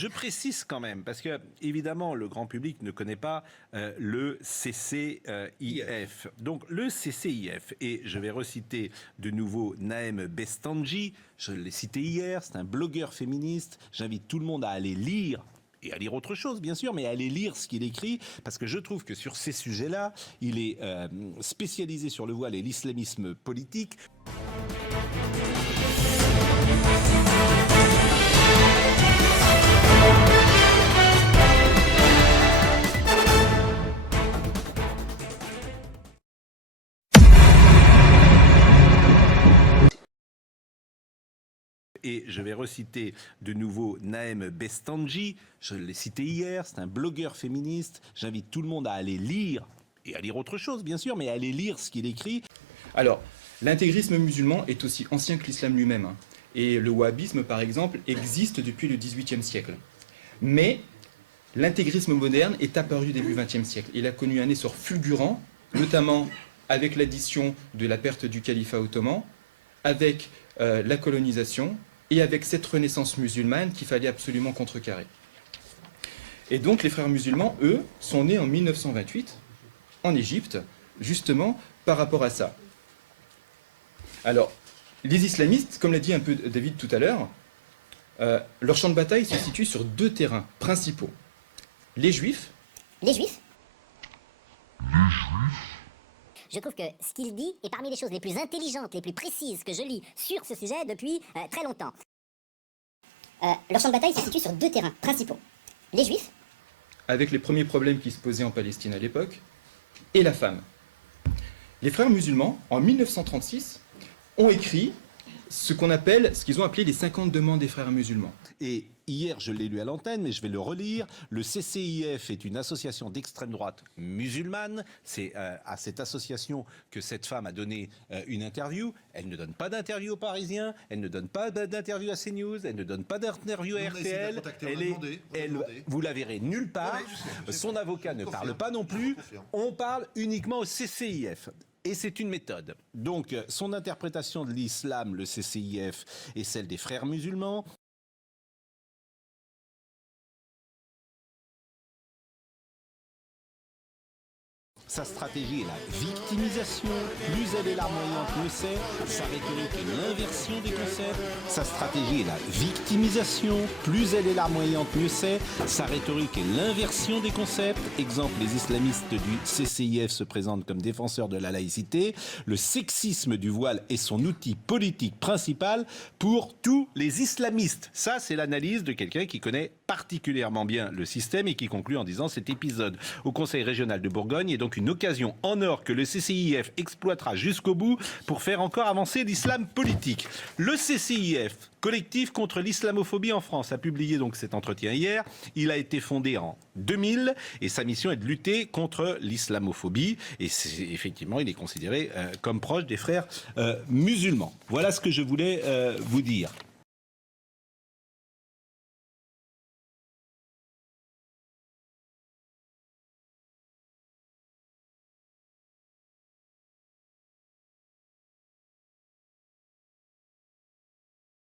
Je précise quand même, parce que évidemment le grand public ne connaît pas le CCIF. Donc le CCIF, et je vais reciter de nouveau Naëm Bestanji, je l'ai cité hier, c'est un blogueur féministe, j'invite tout le monde à aller lire et à lire autre chose, bien sûr, mais à aller lire ce qu'il écrit, parce que je trouve que sur ces sujets-là, il est spécialisé sur le voile et l'islamisme politique. Et je vais reciter de nouveau Naëm Bestanji, je l'ai cité hier, c'est un blogueur féministe, j'invite tout le monde à aller lire, et à lire autre chose bien sûr, mais à aller lire ce qu'il écrit. Alors, l'intégrisme musulman est aussi ancien que l'islam lui-même, hein. Et le wahhabisme par exemple existe depuis le XVIIIe siècle. Mais l'intégrisme moderne est apparu début XXe siècle. Il a connu un essor fulgurant, notamment avec l'addition de la perte du califat ottoman, avec la colonisation, et avec cette renaissance musulmane qu'il fallait absolument contrecarrer. Et donc les frères musulmans, eux, sont nés en 1928, en Égypte, justement par rapport à ça. Alors, les islamistes, comme l'a dit un peu David tout à l'heure, leur champ de bataille se situe sur deux terrains principaux. Les juifs. Les juifs. Je trouve que ce qu'il dit est parmi les choses les plus intelligentes, les plus précises que je lis sur ce sujet depuis très longtemps. Leur champ de bataille se situe sur deux terrains principaux. Les juifs. Avec les premiers problèmes qui se posaient en Palestine à l'époque, et la femme. Les frères musulmans, en 1936, ont écrit ce qu'ils ont appelé les 50 demandes des frères musulmans. Et hier, je l'ai lu à l'antenne, mais je vais le relire. Le CCIF est une association d'extrême droite musulmane. C'est à cette association que cette femme a donné une interview. Elle ne donne pas d'interview aux Parisiens, elle ne donne pas d'interview à CNews, elle ne donne pas d'interview à RTL. Vous la verrez nulle part. Son avocat ne parle pas non plus. On parle uniquement au CCIF. Et c'est une méthode. Donc, son interprétation de l'islam, le CCIF, est celle des frères musulmans. Sa stratégie est la victimisation. Plus elle est larmoyante, mieux c'est. Sa rhétorique est l'inversion des concepts. Sa stratégie est la victimisation. Plus elle est larmoyante, mieux c'est. Sa rhétorique est l'inversion des concepts. Exemple, les islamistes du CCIF se présentent comme défenseurs de la laïcité. Le sexisme du voile est son outil politique principal pour tous les islamistes. Ça, c'est l'analyse de quelqu'un qui connaît particulièrement bien le système et qui conclut en disant cet épisode au Conseil régional de Bourgogne est donc une occasion en or que le CCIF exploitera jusqu'au bout pour faire encore avancer l'islam politique. Le CCIF, collectif contre l'islamophobie en France, a publié donc cet entretien hier. Il a été fondé en 2000 et sa mission est de lutter contre l'islamophobie. Et effectivement, il est considéré comme proche des frères musulmans. Voilà ce que je voulais vous dire.